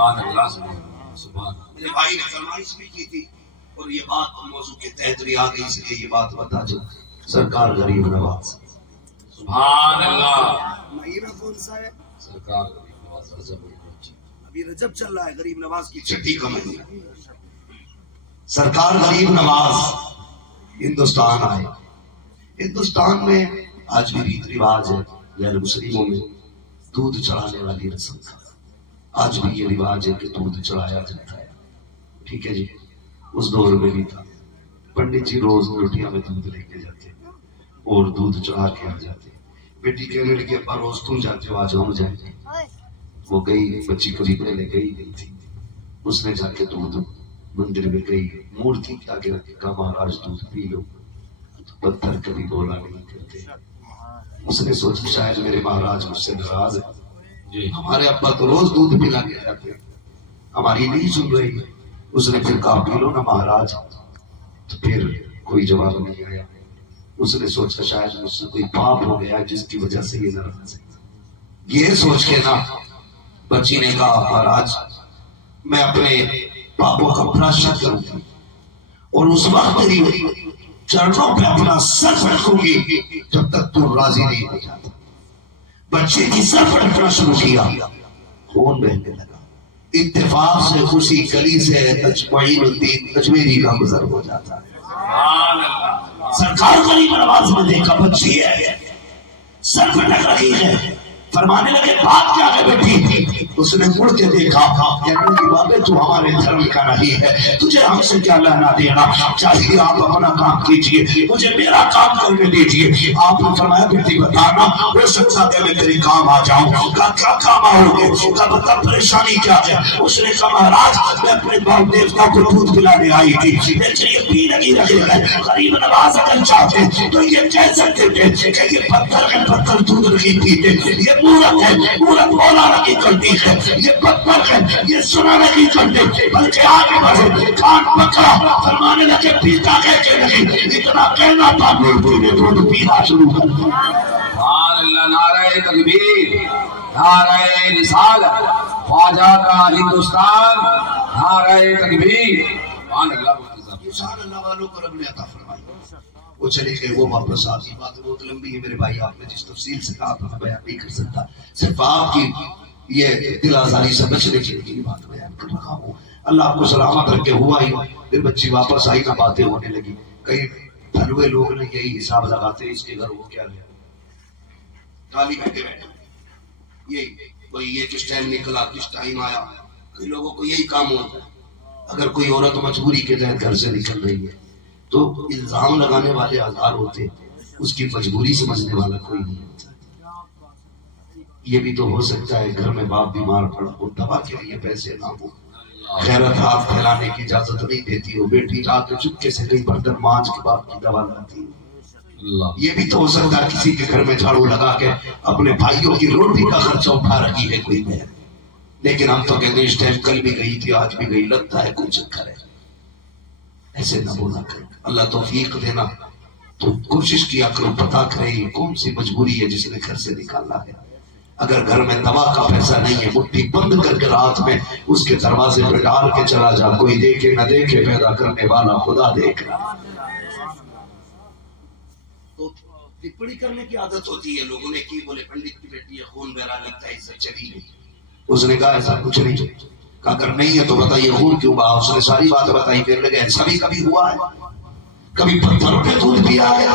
میرے بھائی نے فرمائش بھی کی تھی اور یہ بات موضوع کے تحت بھی آ گئی، اس لیے یہ بات بتا جو سرکار غریب نواز سبحان اللہ. مہینہ کون سا ہے؟ سرکار غریب نواز رجب الحج. ابھی رجب چل رہا ہے، غریب نواز کی چھٹی کا مہینہ. سرکار غریب نواز ہندوستان آئے. ہندوستان میں آج بھی ریت رواج ہے غیر مسلموں میں دودھ چڑھانے والی رسم کا. آج بھی یہ رواج ہے کہ دودھ چڑھایا جاتا ہے. ٹھیک ہے جی. اس دور میں بھی تھا. پنڈت جی روز روٹیاں میں دودھ لے کے جاتے اور دودھ چڑھا کے آ جاتے. بیٹی کہنے لگی ابا روز تم جاتے ہو، آج ہم جائیں گے. وہ گئی، بچی کو خریدنے لے گئی تھی. اس نے جا کے دودھ مندر میں گئی، مورتی کے آگے رکھ کے کہا مہاراج دودھ پی لو. پتھر کبھی بولا نہیں کرتے. اس نے سوچا شاید میرے مہاراج مجھ سے ناراض ہے. ہمارے ابا تو روز دودھ پلا کے جاتے، ہماری نہیں سن رہی. اس نے پھر کہا پی لو نا مہاراج. تو پھر کوئی جواب نہیں آیا. اس نے سوچا شاید مجھ سے کوئی پاپ ہو گیا جس کی وجہ سے یہ ناراض ہے. یہ سوچ کے نا بچی نے کہا مہاراج میں اپنے پاپوں کا پراشچت کروں گی اور اس وقت تیری چرنوں پہ اپنا سر رکھوں گی جب تک تو راضی نہیں ہو جاتا. بچے کی سر پٹکنا شروع کیا، خون بہنے لگا. اتفاق سے اسی گلی سے معین الدین اجمیری کا گزر ہو جاتا ہے. سرکار غریب نواز میں دیکھا بچی ہے سر پٹک رہی ہے. فرمانے لگے بات کیا ہے بیٹی؟ اس نے مڑ کے دیکھا، کہنے لگی بابے تو ہمارے دھرم کا نہیں ہے، تجھے ہم سے کیا لینا دینا؟ چاہیے آپ اپنا کام کیجئے، مجھے میرا کام کرنے دیجئے. آپ نے فرمایا بیٹی بتانا، ہو سکتا ہے میں تیرے کام آ جاؤں. کہا کیا کام آؤ گے؟ کہا بتا پریشانی کیا ہے؟ اس نے کہا مہاراج میں اپنے باپ دیوتا کو دودھ پلانے آئی تھی لیکن یہ پی نہیں رہے ہیں. غریب نواز اگر چاہتے تو یہ کہہ سکتے تھے کہ یہ پتھر ہے، پتھر دودھ نہیں پیتے. یہ مورت ہے، مورت بولانا کی کرتی ہے. یہ پتھر ہے، یہ سنانا کی کرتے. بلکہ آگے بڑھے کان پکڑا، فرمانے لگے پیتا کہہ کے نہیں، اتنا کہنا تھا دودھ پینا شروع کر دیا. سبحان اللہ. نعرہ تکبیر، نعرہ رسالت، خواجہ کا ہندوستان، نعرہ تکبیر. سبحان اللہ. سبحان اللہ والوں کو رب نے عطا فرمائی. وہ چلے گئے، وہ واپس آتی. بات بہت لمبی ہے میرے بھائی، آپ نے جس تفصیل سے کہا تھا بیان نہیں کر سکتا. صرف آپ کی یہ دل آزاری سے بچنے کے لیے یہ بات بیان کر رہا ہوں. اللہ آپ کو سلامت رکھے. ہوا ہی پھر بچی واپس آئی نہ باتیں ہونے لگی. کئی پھلوے لوگ نے یہی حساب لگاتے اس کے گھر وہ کیا لیا گالی بیٹھے یہی کوئی یہ کس ٹائم نکلا کس ٹائم آیا. کئی لوگوں کو یہی کام ہوتا ہے. اگر کوئی عورت مجبوری کے تحت گھر سے نکل رہی ہے تو الزام لگانے والے ہزار ہوتے، اس کی مجبوری سمجھنے والا کوئی نہیں ہوتا. یہ بھی تو ہو سکتا ہے گھر میں باپ بیمار پڑا ہو، دوا کے لیے پیسے نہ ہو، خیرات ہاتھ پھیلانے کی اجازت نہیں دیتی ہو، بیٹی رات میں چپکے سے کئی برتن مانج کے باپ کی دوا لاتی ہو. یہ بھی تو ہو سکتا ہے کسی کے گھر میں جھاڑو لگا کے اپنے بھائیوں کی روٹی کا خرچہ اٹھا رہی ہے کوئی بہن. لیکن ہم تو کہتے ہیں اس ٹائم کل بھی گئی تھی آج بھی گئی، لگتا ہے کوئی چکر ہے. ایسے نہ بولا کریں. اللہ توفیق دینا. تو کوشش کیا کرو پتا کرے کون سی مجبوری ہے جس نے گھر سے نکالا ہے. اگر گھر میں دوا کا پیسہ نہیں ہے مٹھی بند کر کے رات میں اس کے دروازے پہ ڈال کے چلا جا. کوئی دیکھے نہ دیکھے، پیدا کرنے والا خدا دیکھ رہا. تو ٹپڑی کرنے کی عادت ہوتی ہے. لوگوں نے کی بولے پنڈت کی بیٹی ہے خون بہرا لگتا ہے عزت چلی گئی. اس نے کہا ایسا کچھ نہیں. کہا اگر نہیں ہے تو بتائیے خون کیوں بہا. اس نے ساری بات بتائی. پھر لگے ایسا بھی کبھی ہوا ہے، کبھی پتھر پہ دودھ پیا ہے.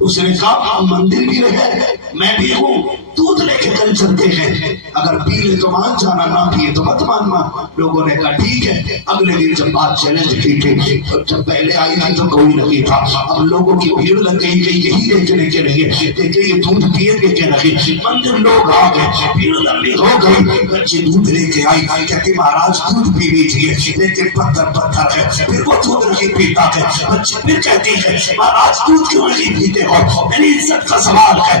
اس نے کہا مندر بھی رہے میں بھی ہوں، دودھ لے کے کل چلتے ہیں، اگر پی لے تو مان جانا، نہ پیے تو مت ماننا. لوگوں نے کہا ٹھیک ہے. اگلے دن جب بات چیلنج کی تھی، جب پہلے آئی تھی تو کوئی نہیں تھا. اب لوگوں کی بھیڑ لگ گئی کہ یہی دیکھنے کے لیے کہ یہ دودھ پیے گے کہ نہیں. مندر لوگ آ گئے، بھیڑ لمبی ہو گئی. بچی دودھ لے کے آئی، کہتی مہاراج دودھ پی لیجیے لیکن پتھر ہے. پھر وہ دودھ نہیں پیتا ہے. بچی پھر کہتی ہے مہاراج دودھ کیوں نہیں پیتے ہو، میری عزت کا سوال ہے.